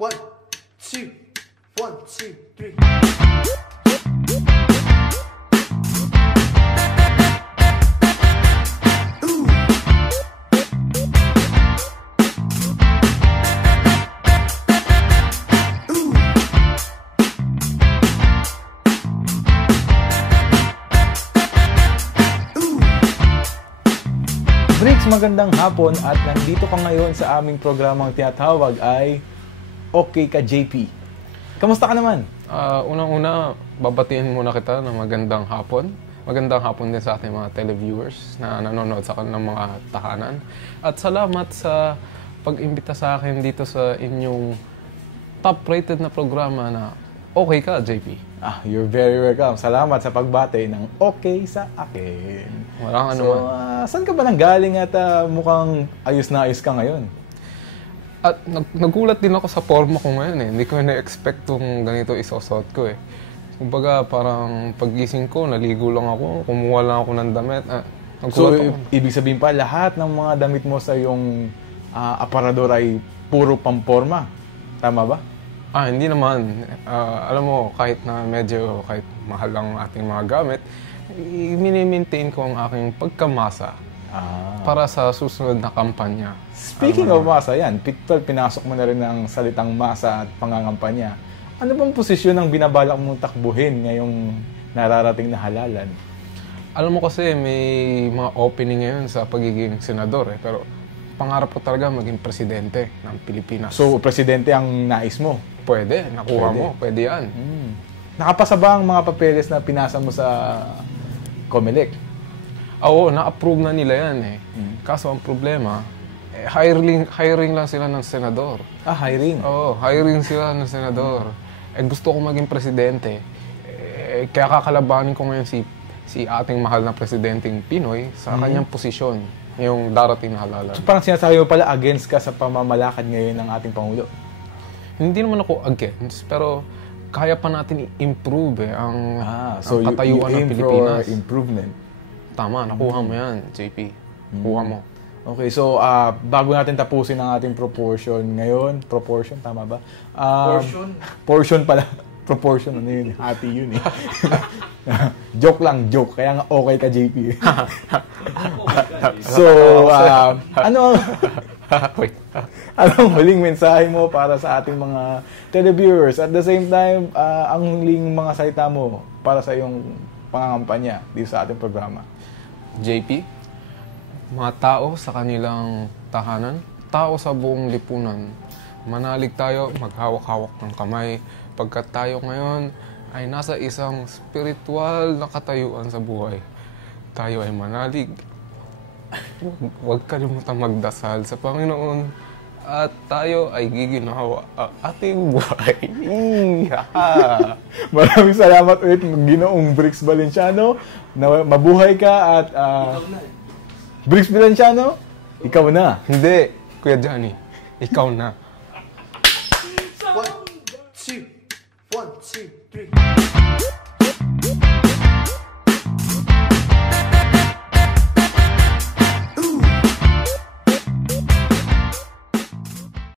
One, two, one, two, three. Bricks, magandang hapon at nandito ka ngayon sa aming programang tinatawag ay Okay Ka JP. Kamusta ka naman? Unang-una, babatiin muna kita ng magandang hapon. Magandang hapon din sa ating mga televiewers na nanonood sa kanilang mga tahanan. At salamat sa pag-imbita sa akin dito sa inyong top-rated na programa na Okay Ka JP. You're very welcome. Salamat sa pagbate ng okay sa akin. Walang ano So, saan ka ba nanggaling at mukhang ayos na ayos ka ngayon? At nagulat din ako sa forma ko ngayon eh. Hindi ko na-expect itong ganito isosot ko eh. Kumbaga parang paggising ko, naligo lang ako, kumuha lang ako ng damit. So, ibig sabihin pa, lahat ng mga damit mo sa iyong aparador ay puro pamporma. Tama ba? Hindi naman. Alam mo, kahit mahal ang ating mga gamit, mini-maintain ko ang aking pagkamasa para sa susunod na kampanya. Speaking of masa, yan, Pitol, pinasok mo na rin ang salitang masa at pangangampanya. Ano bang posisyon ang binabalak mong takbuhin ngayong nararating na halalan? Alam mo kasi, may mga opening ngayon sa pagiging senador eh. Pero pangarap ko talaga maging presidente ng Pilipinas. So, presidente ang nais mo? Pwede, nakuha mo, pwede yan. Nakapasa ba ang mga papeles na pinasa mo sa COMELEC? Oo, na-approve na nila yan eh. Kaso ang problema, hiring lang sila ng senador. Hiring? Oo, hiring sila ng senador. Gusto ko maging presidente. Kaya kakalabanin ko ngayon si ating mahal na presidenteng Pinoy sa kanyang posisyon, yung darating na halalan. So parang sinasabi mo pala against ka sa pamamalakad ngayon ng ating Pangulo? Hindi naman ako against, pero kaya pa natin i-improve ang katayuan ng Pilipinas. For improvement. Tama, nakuha mo yan, JP. Kuha mo. Okay, so bago natin tapusin ang ating proportion ngayon, proportion, tama ba? Portion pala. Proportion, ano yun? Hati yun eh. Joke lang, joke. Kaya nga okay ka, JP. So, anong huling mensahe mo para sa ating mga televiewers? At the same time, ang huling mga salita mo para sa iyong pangangampanya dito sa ating programa? JP, mga tao sa kanilang tahanan, tao sa buong lipunan, manalig tayo, maghawak-hawak ng kamay, pagkat tayo ngayon ay nasa isang spiritual na katayuan sa buhay. Tayo ay manalig. Huwag kalimutang magdasal sa Panginoon at tayo ay giginawa ang ating buhay. Maraming salamat ulit, Ginoong Bricks Valenciano. Mabuhay ka at Bricks Valenciano, ikaw na. Hindi, Kuya Johnny, ikaw na. One, two, three.